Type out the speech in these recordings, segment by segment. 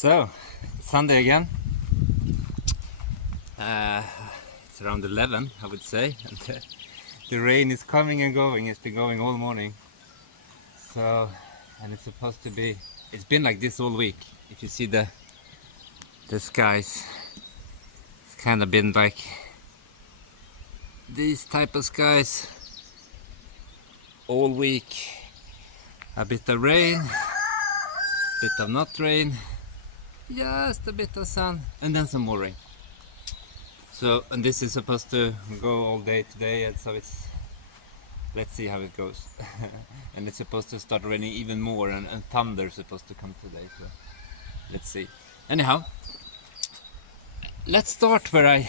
So, it's Sunday again. It's around 11, I would say, and the rain is coming and going. It's been going all morning. So, and it's supposed to be. It's been like this all week. If you see the skies, it's kind of been like these type of skies all week. A bit of rain, bit of not rain, just a bit of sun, and then some more rain. So, and this is supposed to go all day today, and so let's see how it goes. And it's supposed to start raining even more, and thunder is supposed to come today, so let's see. Anyhow, let's start where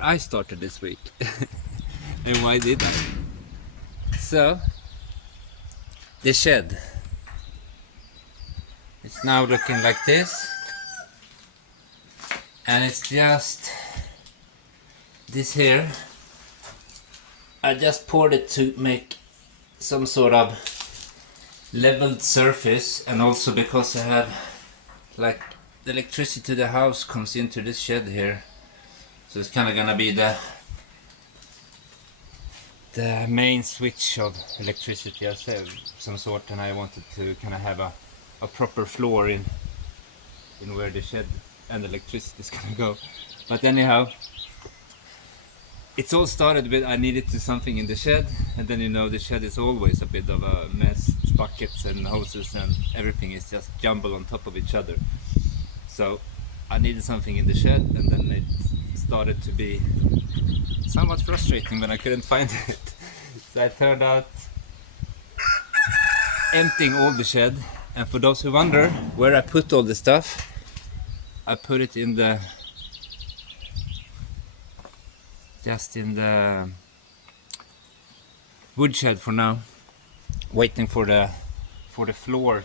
I started this week. And why did I? So, the shed. It's now looking like this, and it's just this here. I just poured it to make some sort of leveled surface, and also because I have like the electricity to the house comes into this shed here, so it's kind of gonna be the main switch of electricity of some sort, and I wanted to kind of have a proper floor in where the shed and the electricity is gonna go. But anyhow, it's all started with I needed to something in the shed, and then the shed is always a bit of a mess. It's buckets and hoses and everything is just jumbled on top of each other. So I needed something in the shed, and then it started to be somewhat frustrating when I couldn't find it. So I turned out emptying all the shed, and for those who wonder where I put all the stuff, I put it in the woodshed for now, waiting for the floor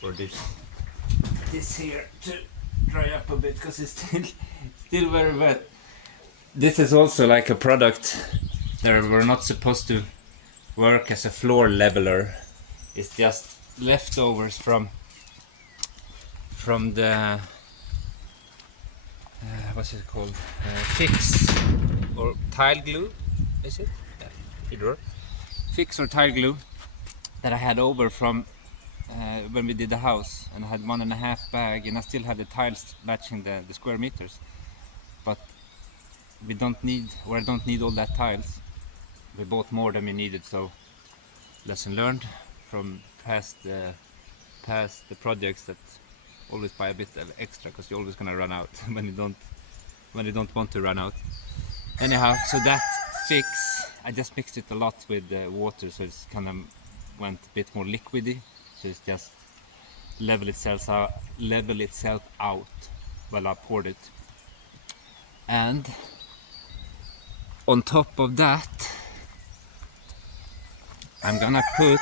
for this here to dry up a bit, because it's still very wet. This is also like a product that we're not supposed to work as a floor leveler. It's just leftovers from the what's it called? Fix or tile glue, is it? Yeah, either. Fix or tile glue that I had over from when we did the house, and I had 1.5 bag, and I still have the tiles matching the square meters, but I don't need all that tiles. We bought more than we needed, so lesson learned from past projects, that always buy a bit of extra, because you're always gonna run out when you don't want to run out. Anyhow, so that fix, I just mixed it a lot with water, so it's kind of went a bit more liquidy. So it's just level itself out while I poured it. And on top of that, I'm gonna put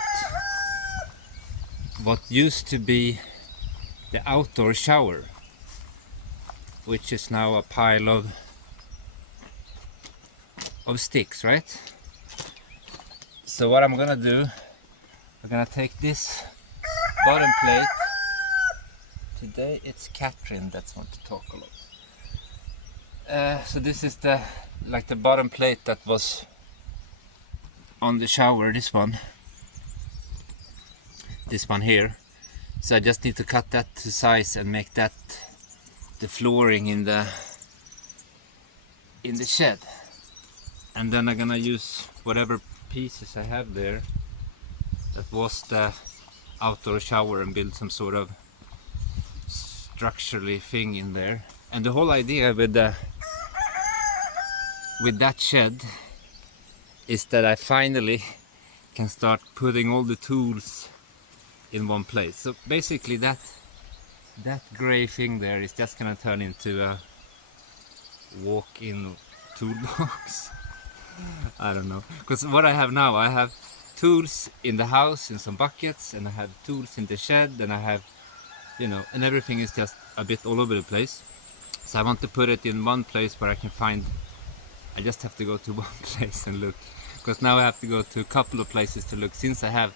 what used to be the outdoor shower, which is now a pile of sticks, right? So what I'm gonna do, I'm gonna take this bottom plate. Today it's Catherine that's want to talk a lot. So this is the bottom plate that was on the shower, this one here. So I just need to cut that to size and make that the flooring in the shed. And then I'm gonna use whatever pieces I have there that was the outdoor shower and build some sort of structurally thing in there. And the whole idea with that shed is that I finally can start putting all the tools in one place. So basically that gray thing there is just gonna turn into a walk-in toolbox. I don't know, because what I have now, I have tools in the house in some buckets, and I have tools in the shed, and I have and everything is just a bit all over the place. So I want to put it in one place where I can find. I just have to go to one place and look, because now I have to go to a couple of places to look, since I have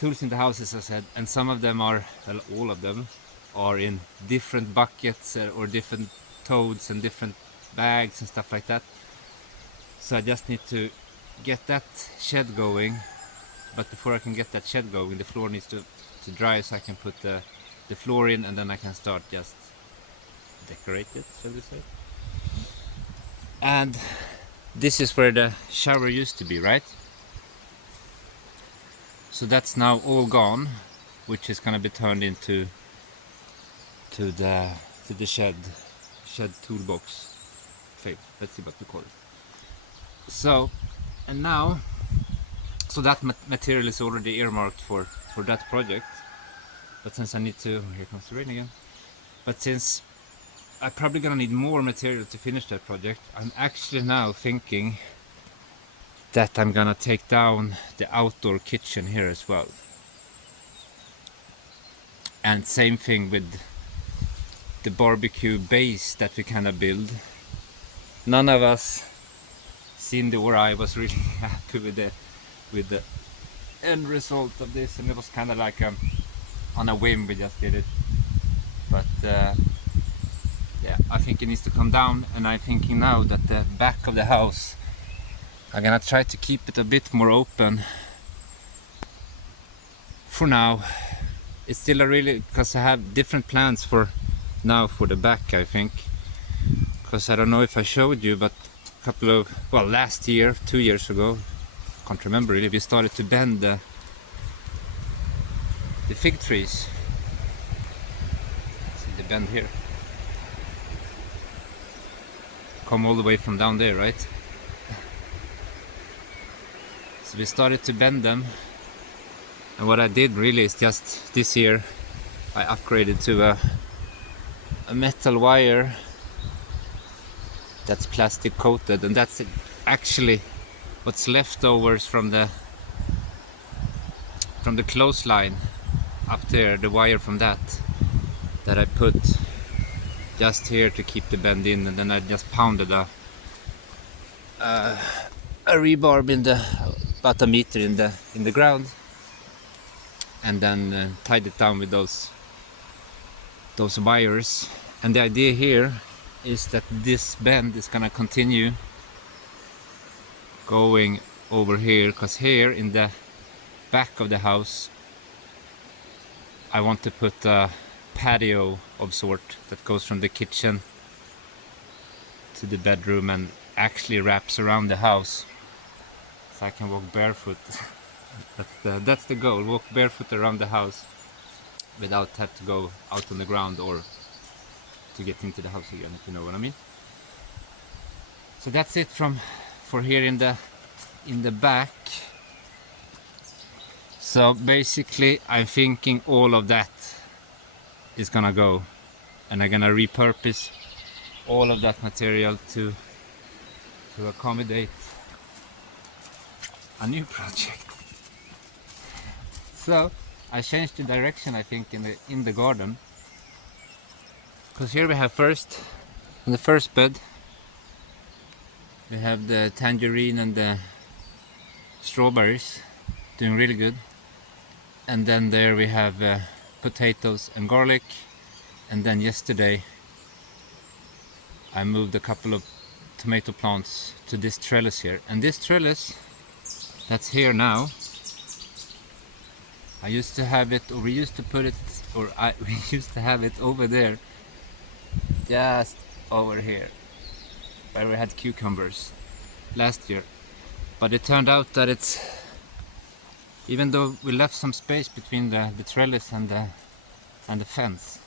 tools in the house, as I said, and some of them are, well, all of them are in different buckets or different totes and different bags and stuff like that. So I just need to get that shed going, but before I can get that shed going, the floor needs to dry, so I can put the floor in, and then I can start just decorate it, shall we say. And this is where the shower used to be, right? So that's now all gone, which is gonna be turned into the shed toolbox. Let's see what we call it. So, and now, so that material is already earmarked for that project. But since I need to, here comes the rain again. But since I'm probably gonna need more material to finish that project, I'm actually now thinking that I'm gonna take down the outdoor kitchen here as well. And same thing with the barbecue base that we kind of build. None of us, Cindy or I, was really happy with the end result of this, and it was kind of like on a whim we just did it. But yeah, I think it needs to come down, and I'm thinking now that the back of the house, I'm gonna try to keep it a bit more open for now. It's still a really, because I have different plans for now for the back, I think. Because I don't know if I showed you, but a couple of, well, last year, 2 years ago, can't remember really, we started to bend the fig trees. See the bend here. Come all the way from down there, right? So we started to bend them, and what I did really is just this year I upgraded to a metal wire that's plastic coated, and that's actually what's leftovers from the clothesline up there, the wire from that I put just here to keep the bend in, and then I just pounded a rebarb in the about a meter in the ground, and then tied it down with those wires. And the idea here is that this bend is gonna continue going over here, because here in the back of the house I want to put a patio of sort that goes from the kitchen to the bedroom and actually wraps around the house, so I can walk barefoot. That's the goal, walk barefoot around the house without have to go out on the ground or to get into the house again, if you know what I mean. So that's it for here in the back. So basically I'm thinking all of that is gonna go, and I'm gonna repurpose all of that material to accommodate a new project. So I changed the direction, I think, in the garden, because here we have in the first bed we have the tangerine and the strawberries doing really good, and then there we have potatoes and garlic, and then yesterday I moved a couple of tomato plants to this trellis here, and this trellis that's here now, I used to have it, or we used to put it, we used to have it over there, just over here, where we had cucumbers last year. But it turned out that it's, even though we left some space between the trellis and the fence,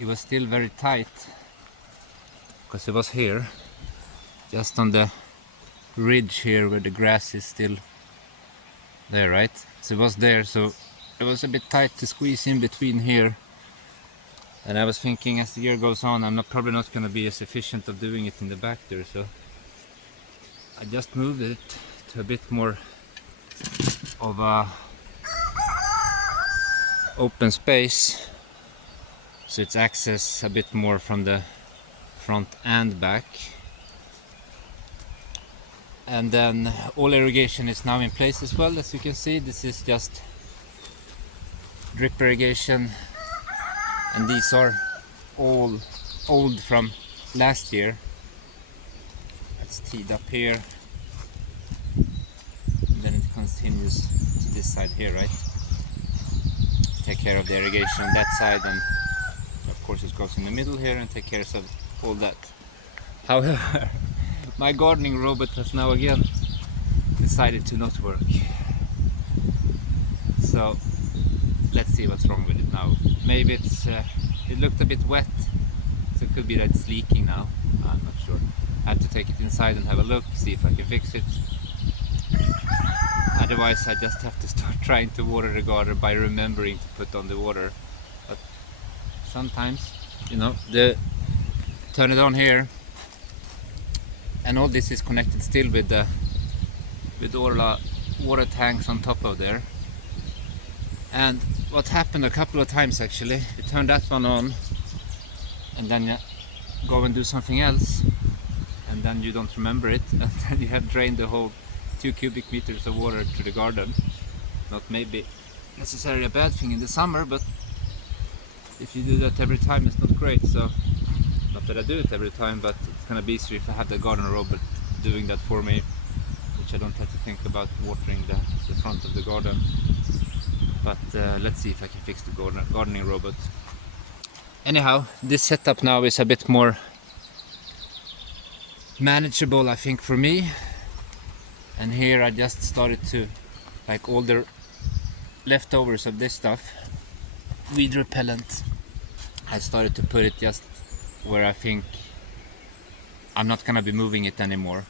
it was still very tight, because it was here, just on the ridge here where the grass is still there, right? So it was there, so it was a bit tight to squeeze in between here. And I was thinking, as the year goes on, I'm probably not going to be as efficient of doing it in the back there, so I just moved it to a bit more of a open space, so it's access a bit more from the front and back. And then all irrigation is now in place as well. As you can see, this is just drip irrigation, and these are all old from last year. It's teed up here, and then it continues to this side here, right? Take care of the irrigation on that side, and of course it goes in the middle here and take care of all that. However, my gardening robot has now again decided to not work. So let's see what's wrong with it now. Maybe it looked a bit wet, so it could be that it's leaking now. I'm not sure. I have to take it inside and have a look, see if I can fix it. Otherwise I just have to start trying to water the garden by remembering to put on the water. But sometimes, you know, turn it on here, and all this is connected still with all the water tanks on top of there. And what happened a couple of times actually, you turn that one on and then you go and do something else, and then you don't remember it, and then you have drained the whole 2 cubic meters of water to the garden. Not maybe necessarily a bad thing in the summer, but if you do that every time it's not great. So not that I do it every time, but it's gonna be easier if I have the garden robot doing that for me, which I don't have to think about watering the front of the garden. But let's see if I can fix the gardening robot. Anyhow, this setup now is a bit more manageable, I think, for me. And here I just started to, like all the leftovers of this stuff, weed repellent, I started to put it just where I think I'm not gonna be moving it anymore.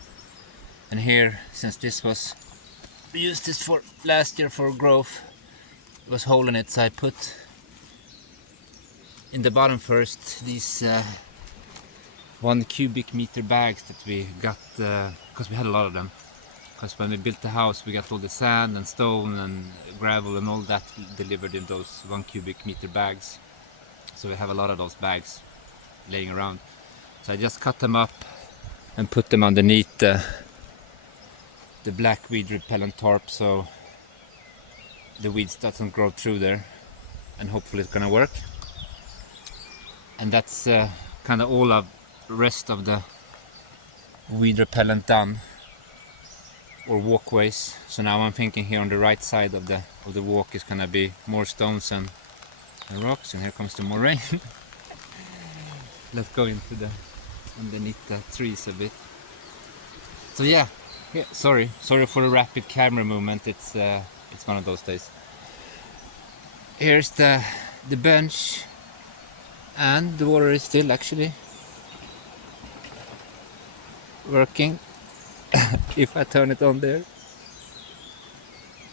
And here, since we used this for last year for growth, it was hole in it, so I put in the bottom first these 1 cubic meter bags that we got, because we had a lot of them. Because when we built the house we got all the sand and stone and gravel and all that delivered in those 1 cubic meter bags. So we have a lot of those bags laying around. So I just cut them up and put them underneath the black weed repellent tarp, so the weeds doesn't grow through there, and hopefully it's gonna work. And that's kind of all of the rest of the weed repellent done, or walkways. So now I'm thinking here on the right side of the walk is gonna be more stones and rocks, and here comes the more rain. Let's go into underneath the trees a bit. So yeah, sorry for the rapid camera movement. It's one of those days. Here's the bench, and the water is still actually working if I turn it on there.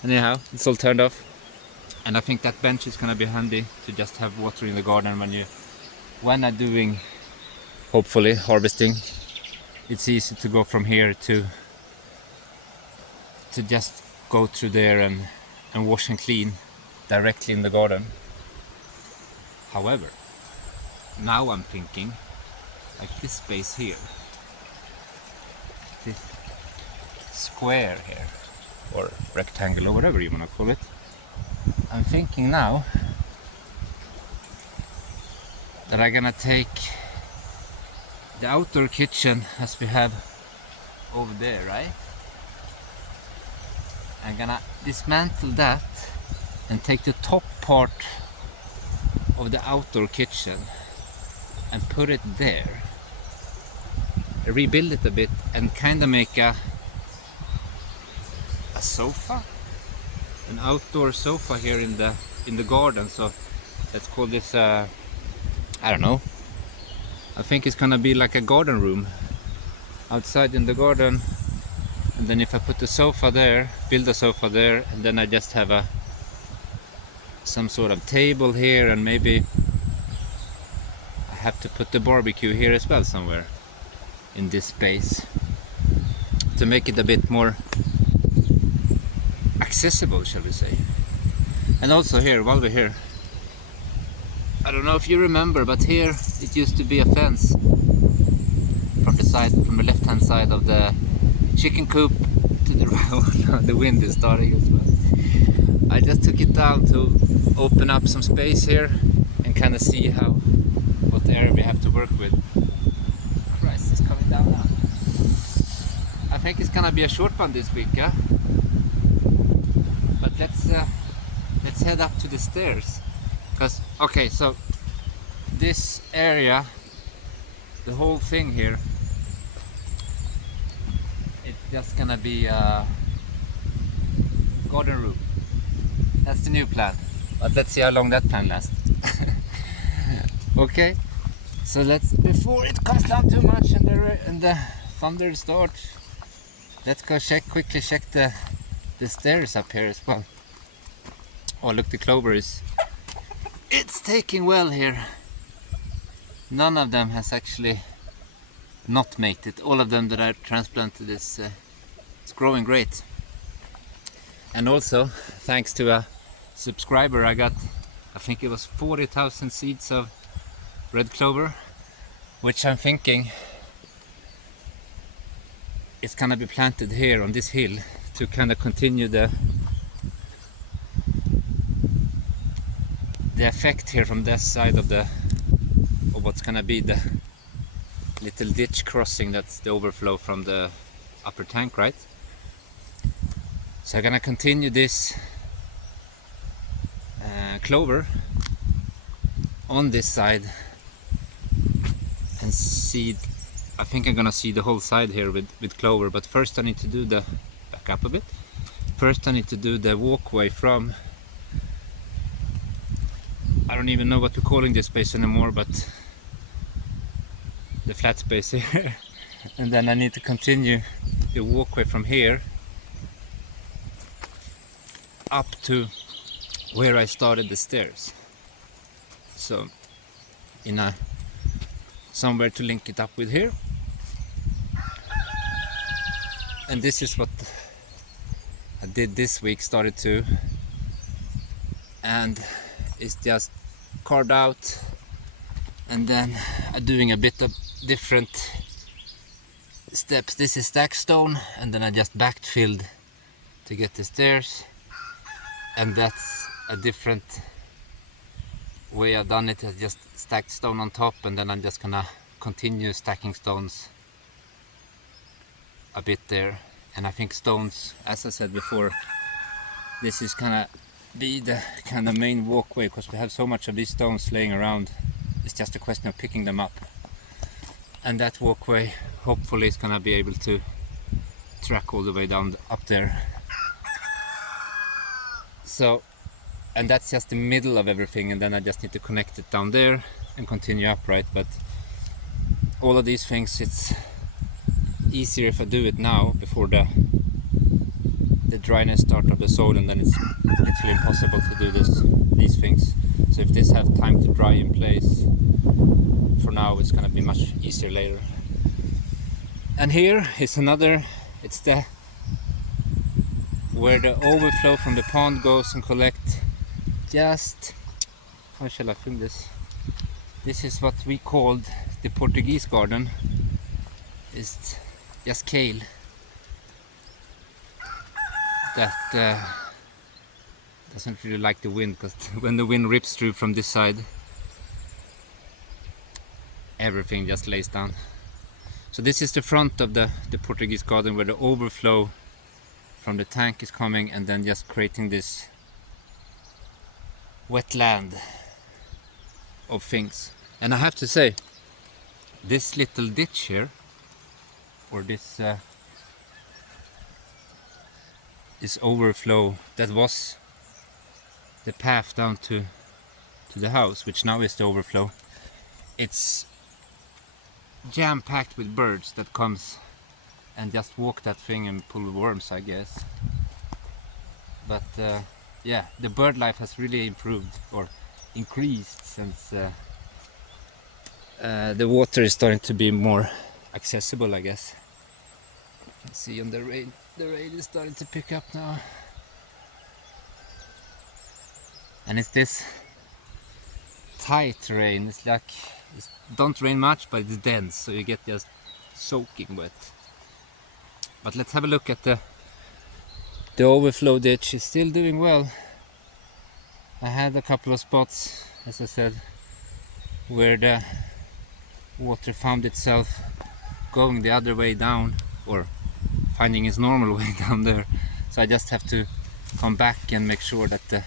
Anyhow, it's all turned off, and I think that bench is gonna be handy to just have water in the garden when I'm doing, hopefully, harvesting. It's easy to go from here to just go through there and wash and clean directly in the garden. However, now I'm thinking, like this space here, this square here, or rectangle, or whatever you want to call it, I'm thinking now that I'm gonna take the outdoor kitchen as we have over there, right? I'm gonna dismantle that and take the top part of the outdoor kitchen and put it there, rebuild it a bit, and kind of make a sofa, an outdoor sofa here in the garden. So let's call this I don't know, I think it's gonna be like a garden room outside in the garden. And then if I put the sofa there, build a sofa there, and then I just have some sort of table here, and maybe I have to put the barbecue here as well somewhere in this space to make it a bit more accessible, shall we say. And also here, while we're here, I don't know if you remember, but here it used to be a fence from the left hand side of the chicken coop to the right. The wind is starting as well. I just took it down to open up some space here and kind of see what area we have to work with. Christ, it's coming down now. I think it's gonna be a short one this week, yeah? But let's head up to the stairs. Cause okay, so this area, the whole thing here, it's just gonna be a garden room. That's the new plan. But let's see how long that plan lasts. Okay, so before it comes down too much and the thunder starts, let's go quickly check the stairs up here as well. Oh look, the clover it's taking well here. None of them has actually not made it. All of them that I transplanted it's growing great. And also, thanks to a subscriber, I got, I think it was 40,000 seeds of red clover, which I'm thinking it's gonna be planted here on this hill to kind of continue the effect here from this side of what's gonna be the little ditch crossing. That's the overflow from the upper tank, right? So I'm gonna continue this clover on this side and seed. I think I'm gonna seed the whole side here with clover, but first I need to do back up a bit. First I need to do the walkway from, I don't even know what we're calling this space anymore, but the flat space here. And then I need to continue the walkway from here up to where I started the stairs. So somewhere to link it up with here. And this is what I did this week, started to, and it's just carved out, and then I'm doing a bit of different steps. This is stack stone, and then I just backfilled to get the stairs, and that's a different way I've done it. I just stacked stone on top, and then I'm just gonna continue stacking stones a bit there. And I think stones, as I said before, this is gonna be the kind of main walkway, because we have so much of these stones laying around. It's just a question of picking them up, and that walkway hopefully is gonna be able to track all the way down up there. So, and that's just the middle of everything, and then I just need to connect it down there and continue upright. But all of these things, it's easier if I do it now before the dryness start of the soil, and then it's literally impossible to do these things. So if this have time to dry in place, for now it's gonna be much easier later. And here is another, it's where the overflow from the pond goes and collect just, how shall I film this? This is what we called the Portuguese garden. It's just kale that doesn't really like the wind, because when the wind rips through from this side, everything just lays down. So this is the front of the Portuguese garden, where the overflow from the tank is coming and then just creating this wetland of things. And I have to say, this little ditch here, or this overflow that was the path down to the house, which now is the overflow, it's jam-packed with birds that comes and just walk that thing and pull worms, I guess. But yeah, the bird life has really improved or increased since the water is starting to be more accessible, I guess. You can see on the rain is starting to pick up now. And it's this tight rain. It's like, it don't rain much, but it's dense, so you get just soaking wet. But let's have a look at the overflow ditch. Is still doing well. I had a couple of spots, as I said, where the water found itself going the other way down, or finding its normal way down there. So I just have to come back and make sure that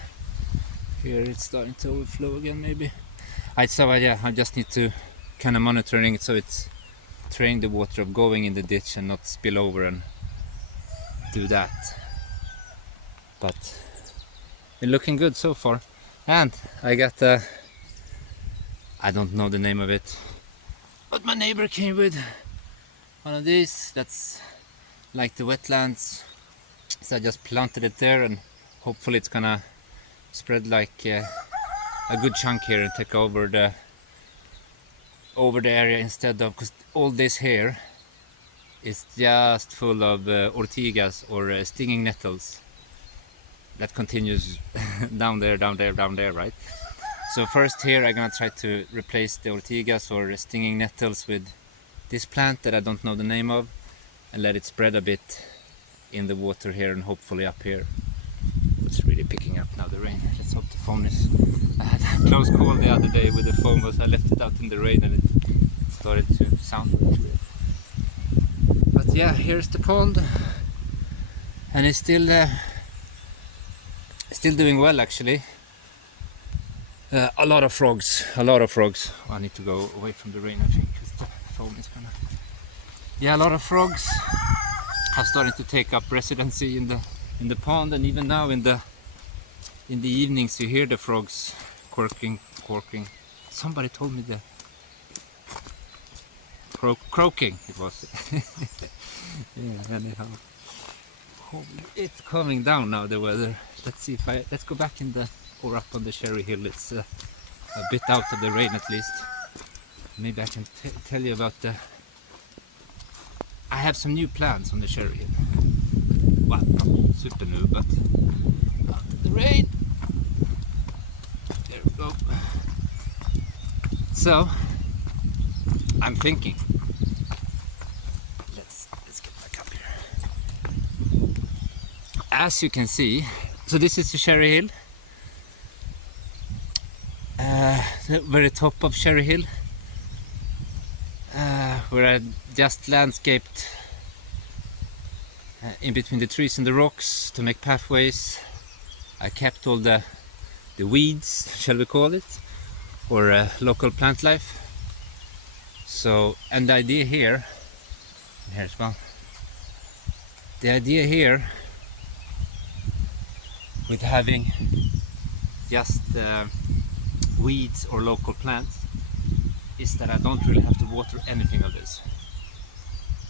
here it's starting to overflow again, maybe. I just need to kind of monitoring it so it's train the water of going in the ditch and not spill over and do that. But it's looking good so far. And I got I don't know the name of it, but my neighbor came with one of these that's like the wetlands, so I just planted it there, and hopefully it's gonna spread like a good chunk here and take over the area instead of, because all this here is just full of ortigas or stinging nettles that continues down there, right? So first here I'm gonna try to replace the ortigas or stinging nettles with this plant that I don't know the name of, and let it spread a bit in the water here and hopefully up here. It's really picking up now, the rain. Let's hope the phone is... I had a close call the other day with the phone, but I left it out in the rain and it started to sound weird. But yeah, here's the pond, and it's still doing well actually. A lot of frogs. I need to go away from the rain, I think, because the phone is gonna... Yeah, a lot of frogs have started to take up residency in the pond, and even now in the evenings you hear the frogs quirking. Somebody told me the croaking it was. Yeah, anyhow. It's coming down now, the weather. Let's go back or up on the Cherry Hill. It's a bit out of the rain at least. Maybe I can tell you about I have some new plants on the Cherry Hill. Well, not super new, but out of the rain. There we go. So I'm thinking, let's get back up here. As you can see, so this is the Cherry Hill, the very top of Cherry Hill, where I just landscaped in between the trees and the rocks to make pathways. I kept all the weeds, shall we call it, or local plant life. So, and the idea here, here's one. The idea here with having just weeds or local plants is that I don't really have to water anything of this.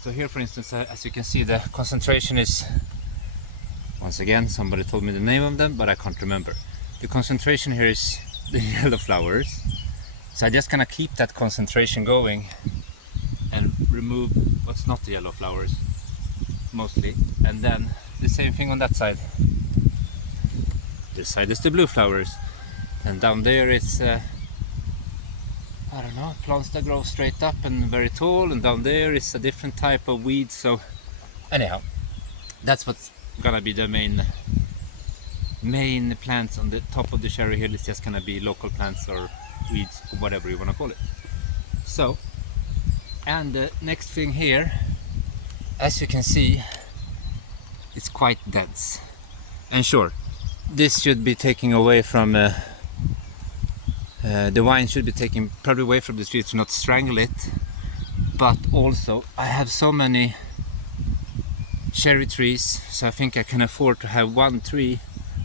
So here, for instance, as you can see, the concentration is, once again, somebody told me the name of them, but I can't remember. The concentration here is the yellow flowers. So I'm just gonna keep that concentration going and remove what's not the yellow flowers, mostly. And then the same thing on that side. This side is the blue flowers. And down there it's, I don't know, plants that grow straight up and very tall. And down there is a different type of weed. So anyhow, that's what's gonna be the main plants on the top of the Cherry Hill. It's just gonna be local plants or weeds, or whatever you want to call it. So, and the next thing here, as you can see, it's quite dense. And sure, this should be taking away from the wine should be taken probably away from the street to not strangle it. But also I have so many cherry trees, so I think I can afford to have one tree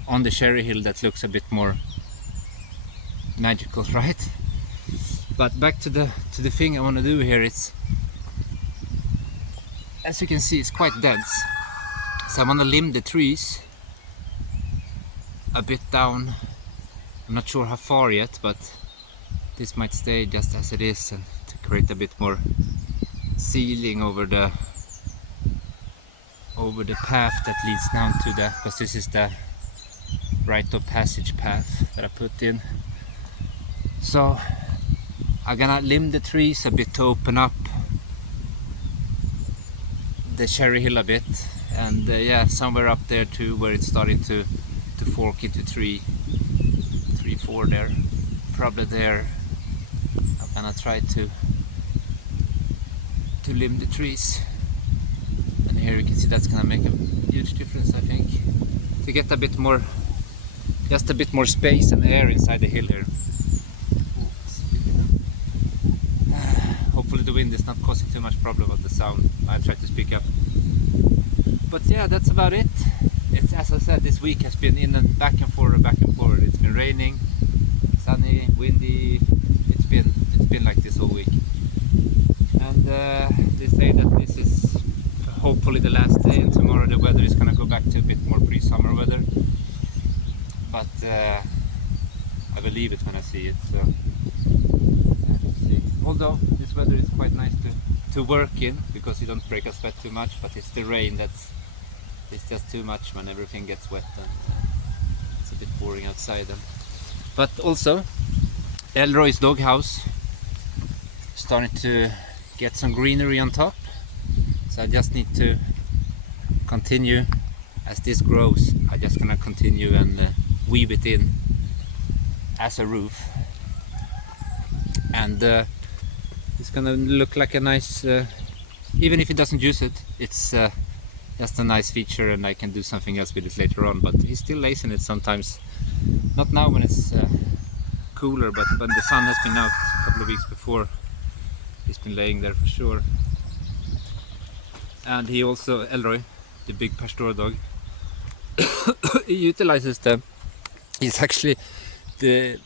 on the Cherry Hill that looks a bit more magical, right? But back to the thing I want to do here. It's, as you can see, it's quite dense, so I want to limb the trees a bit down. I'm not sure how far yet, but this might stay just as it is, and to create a bit more ceiling over the path that leads down to the, because this is the rite of passage path that I put in. So I'm gonna limb the trees a bit to open up the Cherry Hill a bit, and yeah, somewhere up there too, where it's starting to fork into three before there. Probably there I'm gonna try to limb the trees. And here you can see that's gonna make a huge difference, I think. To get a bit more, just a bit more space and air inside the hill here. Hopefully the wind is not causing too much problem with the sound. I'll try to speak up. But yeah, that's about it. It's, as I said, this week has been in and back and forward, back and forward. It's been raining, sunny, windy. It's been like this all week. And they say that this is hopefully the last day, and tomorrow the weather is gonna go back to a bit more pre-summer weather. But I believe it when I see it. So let's see. Although this weather is quite nice to work in, because you don't break a sweat too much. But it's the rain that's just too much when everything gets wet, and it's a bit boring outside. But also, Elroy's doghouse starting to get some greenery on top. So I just need to continue as this grows. I'm just gonna continue and weave it in as a roof, and it's gonna look like a nice, even if it doesn't use it, it's just a nice feature, and I can do something else with it later on. But he still lays in it sometimes, not now when it's cooler, but when the sun has been out a couple of weeks before, he's been laying there for sure. And he also, Elroy, the big pastor dog, he utilizes he's actually the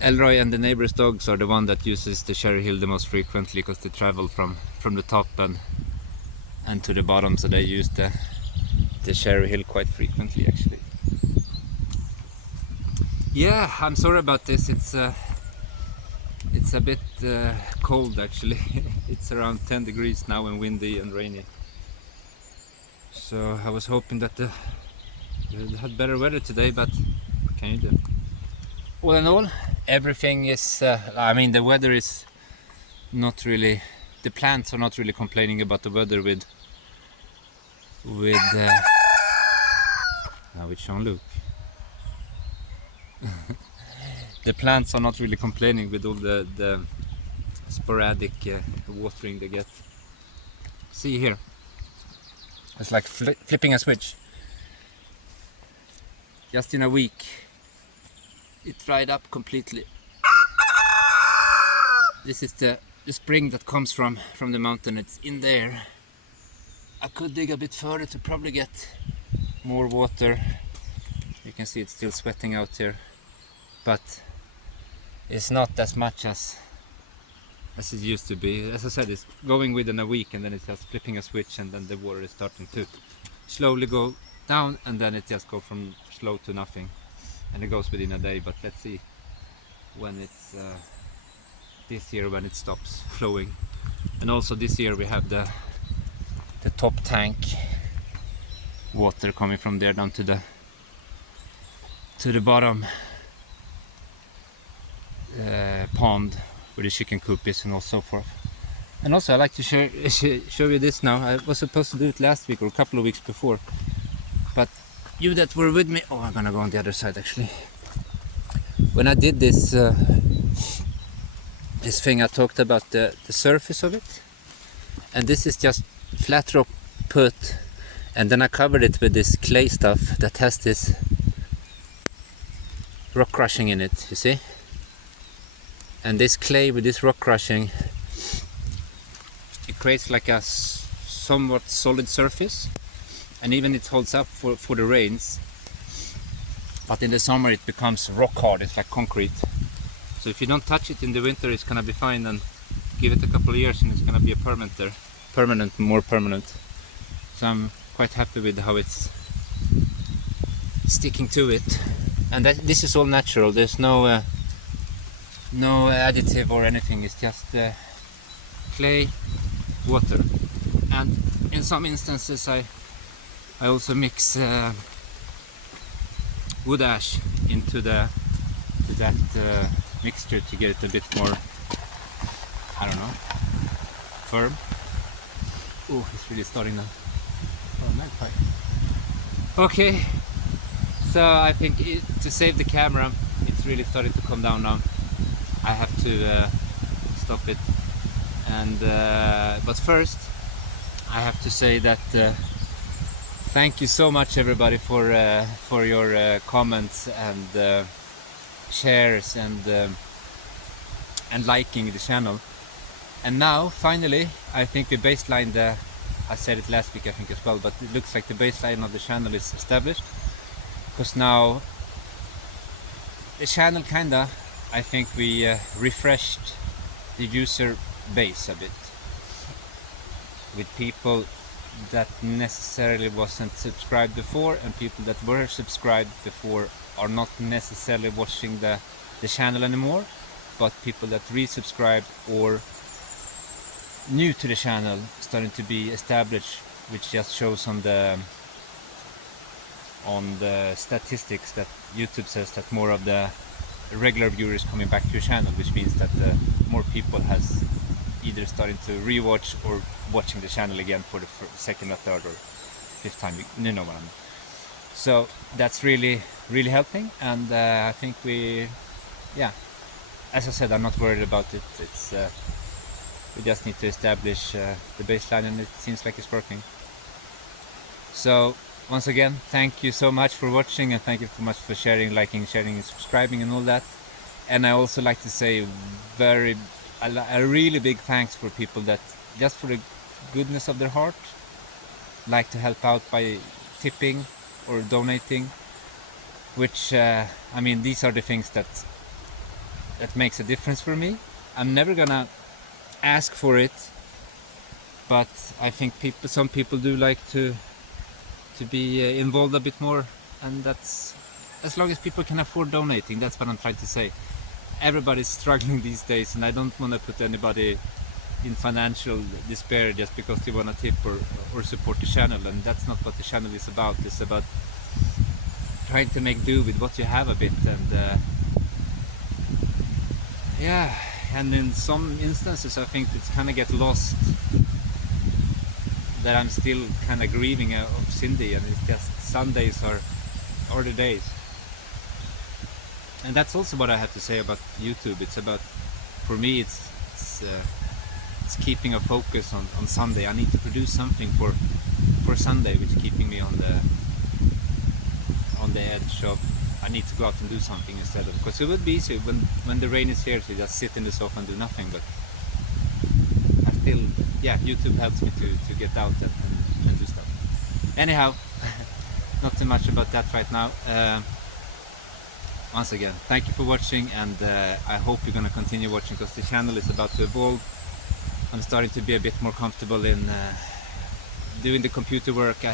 Elroy and the neighbor's dogs are the one that uses the Cherry Hill the most frequently, because they travel from the top and to the bottom, so they use the Cherry Hill quite frequently actually. Yeah, I'm sorry about this. It's a bit cold actually. It's around 10 degrees now and windy and rainy. So I was hoping that we had better weather today, but what can you do? All in all, everything is, I mean, the weather is not really, the plants are not really complaining about the weather with Jean-Luc. The plants are not really complaining with all the sporadic watering they get. See here, it's like flipping a switch. Just in a week, it dried up completely. This is the spring that comes from the mountain. It's in there. I could dig a bit further to probably get more water. You can see it's still sweating out here, but it's not as much as it used to be. As I said, it's going within a week, and then it's just flipping a switch, and then the water is starting to slowly go down, and then it just goes from slow to nothing, and it goes within a day. But let's see when it's this year when it stops flowing. And also this year we have the top tank water coming from there down to the bottom pond where the chicken coop is, and so forth. And also I like to show you this now. I was supposed to do it last week or a couple of weeks before, but you that were with me, oh, I'm gonna go on the other side actually. When I did this thing, I talked about the surface of it, and this is just flat rock put, and then I covered it with this clay stuff that has this rock crushing in it, you see? And this clay with this rock crushing, it creates like a somewhat solid surface, and even it holds up for the rains. But in the summer it becomes rock hard, it's like concrete. So if you don't touch it in the winter, it's gonna be fine, and give it a couple of years and it's gonna be more permanent. So I'm quite happy with how it's sticking to it. And this is all natural. There's no additive or anything. It's just clay, water, and in some instances I also mix wood ash into that mixture to get it a bit more, I don't know, firm. Oh, it's really starting now. Oh, magpie. Okay, so I think to save the camera, it's it's really starting to calm down now. I have to stop it. And but first, I have to say that thank you so much, everybody, for your comments and shares and liking the channel. And now, finally, I think the baseline, I said it last week I think as well, but it looks like the baseline of the channel is established. Because now, the channel kinda, I think we refreshed the user base a bit. With people that necessarily wasn't subscribed before, and people that were subscribed before are not necessarily watching the channel anymore, but people that resubscribed or new to the channel starting to be established, which just shows on the statistics that YouTube says that more of the regular viewers coming back to your channel, which means that more people has either starting to rewatch or watching the channel again for the second or third or fifth time. You know what I mean. So that's really helping, and I think as I said, I'm not worried about it. It's we just need to establish the baseline, and it seems like it's working. So once again, thank you so much for watching, and thank you so much for sharing, liking, sharing, and subscribing, and all that. And I also like to say a really big thanks for people that, just for the goodness of their heart, like to help out by tipping or donating, which I mean, these are the things that makes a difference for me. I'm never gonna ask for it, but I think some people do like to be involved a bit more, and that's, as long as people can afford donating, that's what I'm trying to say. Everybody's struggling these days, and I don't want to put anybody in financial despair just because they want to tip or support the channel, and that's not what the channel is about. It's about trying to make do with what you have a bit, and yeah, and in some instances I think it's kind of get lost that I'm still kind of grieving of Cindy, and it's just Sundays are the days. And that's also what I have to say about YouTube. It's about, for me, it's keeping a focus on Sunday. I need to produce something for Sunday, which is keeping me on the edge of, I need to go out and do something instead of, because it would be easy when the rain is here to just sit in the sofa and do nothing, but I still, YouTube helps me to get out and do stuff. Anyhow, not too much about that right now. Once again, thank you for watching, and I hope you're going to continue watching, because the channel is about to evolve. I'm starting to be a bit more comfortable in doing the computer work.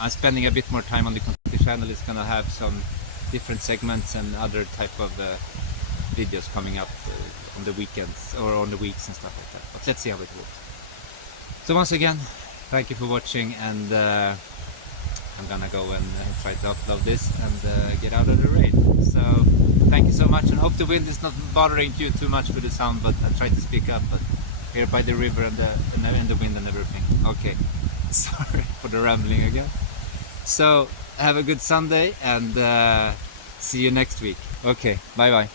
I'm spending a bit more time on the computer channel. It's going to have some different segments and other type of videos coming up on the weekends or on the weeks and stuff like that. But let's see how it works. So once again, thank you for watching, and I'm gonna go and try to upload this and get out of the rain. So thank you so much, and hope the wind is not bothering you too much with the sound, but I try to speak up, but here by the river and the wind and everything. Okay, sorry for the rambling again. So have a good Sunday, and see you next week. Okay, bye bye.